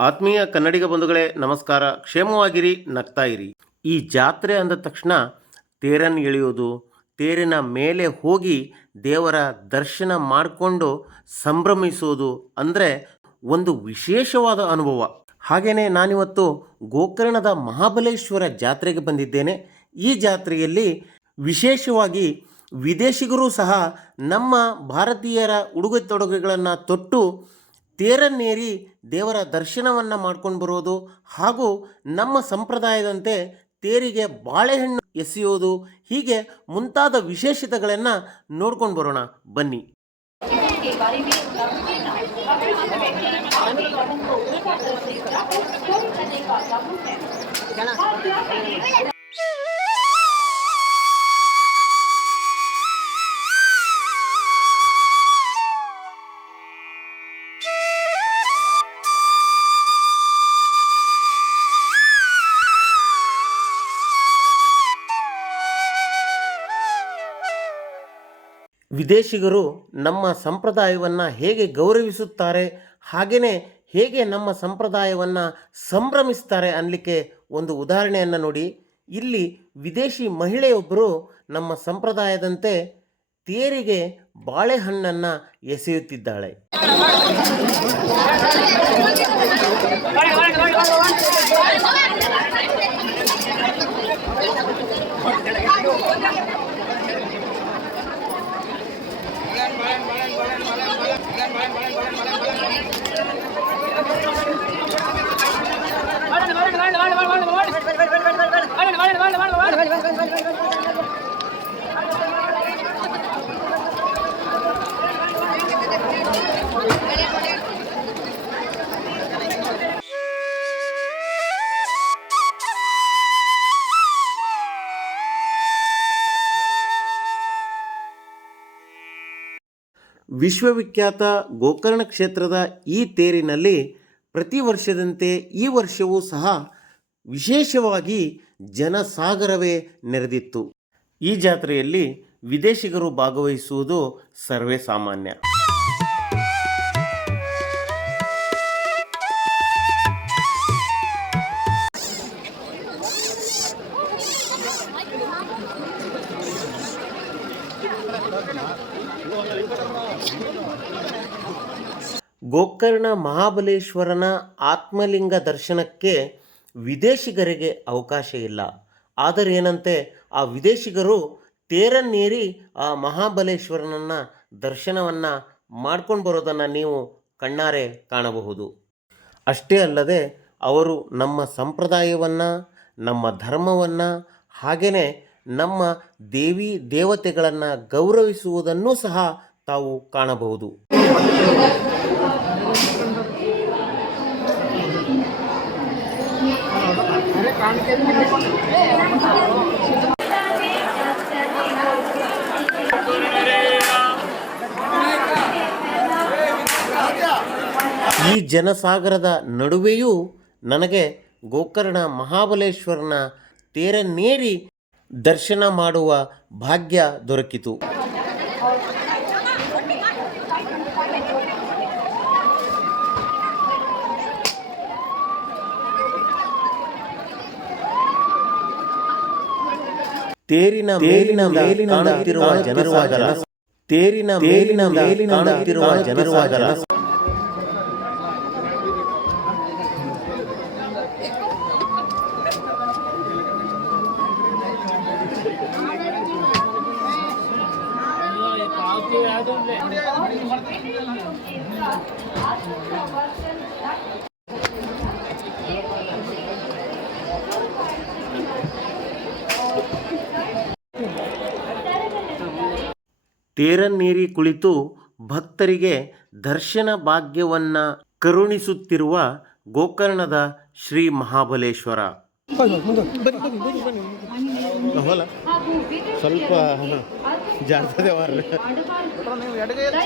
ಆತ್ಮೀಯ ಕನ್ನಡಿಗ ಬಂಧುಗಳೇ, ನಮಸ್ಕಾರ. ಕ್ಷೇಮವಾಗಿರಿ, ನಗ್ತಾ ಇರಿ. ಈ ಜಾತ್ರೆ ಅಂದ ತಕ್ಷಣ ತೇರನ್ನು ಎಳೆಯೋದು, ತೇರಿನ ಮೇಲೆ ಹೋಗಿ ದೇವರ ದರ್ಶನ ಮಾಡಿಕೊಂಡು ಸಂಭ್ರಮಿಸೋದು ಅಂದರೆ ಒಂದು ವಿಶೇಷವಾದ ಅನುಭವ. ಹಾಗೆಯೇ ನಾನಿವತ್ತು ಗೋಕರ್ಣದ ಮಹಾಬಲೇಶ್ವರ ಜಾತ್ರೆಗೆ ಬಂದಿದ್ದೇನೆ. ಈ ಜಾತ್ರೆಯಲ್ಲಿ ವಿಶೇಷವಾಗಿ ವಿದೇಶಿಗರು ಸಹ ನಮ್ಮ ಭಾರತೀಯರ ಉಡುಗೆ ತೊಡುಗೆಗಳನ್ನು ತೊಟ್ಟು ತೇರನ್ನೇರಿ ದೇವರ ದರ್ಶನವನ್ನು ಮಾಡ್ಕೊಂಡು ಬರೋದು ಹಾಗೂ ನಮ್ಮ ಸಂಪ್ರದಾಯದಂತೆ ತೇರಿಗೆ ಬಾಳೆಹಣ್ಣು ಎಸೆಯೋದು ಹೀಗೆ ಮುಂತಾದ ವಿಶೇಷತೆಗಳನ್ನು ನೋಡ್ಕೊಂಡು ಬರೋಣ. ಬನ್ನಿ. ವಿದೇಶಿಗರು ನಮ್ಮ ಸಂಪ್ರದಾಯವನ್ನು ಹೇಗೆ ಗೌರವಿಸುತ್ತಾರೆ ಹಾಗೆಯೇ ಹೇಗೆ ನಮ್ಮ ಸಂಪ್ರದಾಯವನ್ನು ಸಂಭ್ರಮಿಸ್ತಾರೆ ಅನ್ನಲಿಕ್ಕೆ ಒಂದು ಉದಾಹರಣೆಯನ್ನು ನೋಡಿ. ಇಲ್ಲಿ ವಿದೇಶಿ ಮಹಿಳೆಯೊಬ್ಬರು ನಮ್ಮ ಸಂಪ್ರದಾಯದಂತೆ ತೇರಿಗೆ ಬಾಳೆಹಣ್ಣನ್ನು ಎಸೆಯುತ್ತಿದ್ದಾಳೆ. வாழ வாழ வாழ வாழ வாழ வாழ வாழ வாழ வாழ வாழ வாழ வாழ ವಿಶ್ವವಿಖ್ಯಾತ ಗೋಕರ್ಣ ಕ್ಷೇತ್ರದ ಈ ತೇರಿನಲ್ಲಿ ಪ್ರತಿ ವರ್ಷದಂತೆ ಈ ವರ್ಷವೂ ಸಹ ವಿಶೇಷವಾಗಿ ಜನಸಾಗರವೇ ನೆರೆದಿತ್ತು. ಈ ಜಾತ್ರೆಯಲ್ಲಿ ವಿದೇಶಿಗರು ಭಾಗವಹಿಸುವುದು ಸರ್ವೇ ಸಾಮಾನ್ಯ. ಗೋಕರ್ಣ ಮಹಾಬಲೇಶ್ವರನ ಆತ್ಮಲಿಂಗ ದರ್ಶನಕ್ಕೆ ವಿದೇಶಿಗರಿಗೆ ಅವಕಾಶ ಇಲ್ಲ. ಆದರೆ ಏನಂತೆ, ಆ ವಿದೇಶಿಗರು ತೇರನ್ನೇರಿ ಆ ಮಹಾಬಲೇಶ್ವರನನ್ನು ದರ್ಶನವನ್ನು ಮಾಡ್ಕೊಂಡು ಬರೋದನ್ನು ನೀವು ಕಣ್ಣಾರೆ ಕಾಣಬಹುದು. ಅಷ್ಟೇ ಅಲ್ಲದೆ, ಅವರು ನಮ್ಮ ಸಂಪ್ರದಾಯವನ್ನು, ನಮ್ಮ ಧರ್ಮವನ್ನು ಹಾಗೆಯೇ ನಮ್ಮ ದೇವಿ ದೇವತೆಗಳನ್ನು ಗೌರವಿಸುವುದನ್ನು ಸಹ ತಾವು ಕಾಣಬಹುದು. ಈ ಜನಸಾಗರದ ನಡುವೆಯೂ ನನಗೆ ಗೋಕರ್ಣ ಮಹಾಬಲೇಶ್ವರನ ತೇರನ್ನೇರಿ ದರ್ಶನ ಮಾಡುವ ಭಾಗ್ಯ ದೊರಕಿತು. ತೇರಿನ ಮೇಲಿನ ಮೇಲಿನ ಜನಸಾಗರ ತೇರಿನ ಮೇಲಿನ ಮೇಲಿನ ಕಾಣುತ್ತಿರುವ ಜನಸಾಗರ ತೇರನ್ನೇರಿ ಕುಳಿತು ಭಕ್ತರಿಗೆ ದರ್ಶನ ಭಾಗ್ಯವನ್ನ ಕರುಣಿಸುತ್ತಿರುವ ಗೋಕರ್ಣದ ಶ್ರೀ ಮಹಾಬಲೇಶ್ವರ. ಸ್ವಲ್ಪ ഇവിടെ വന്ന് ഇടകയിൽ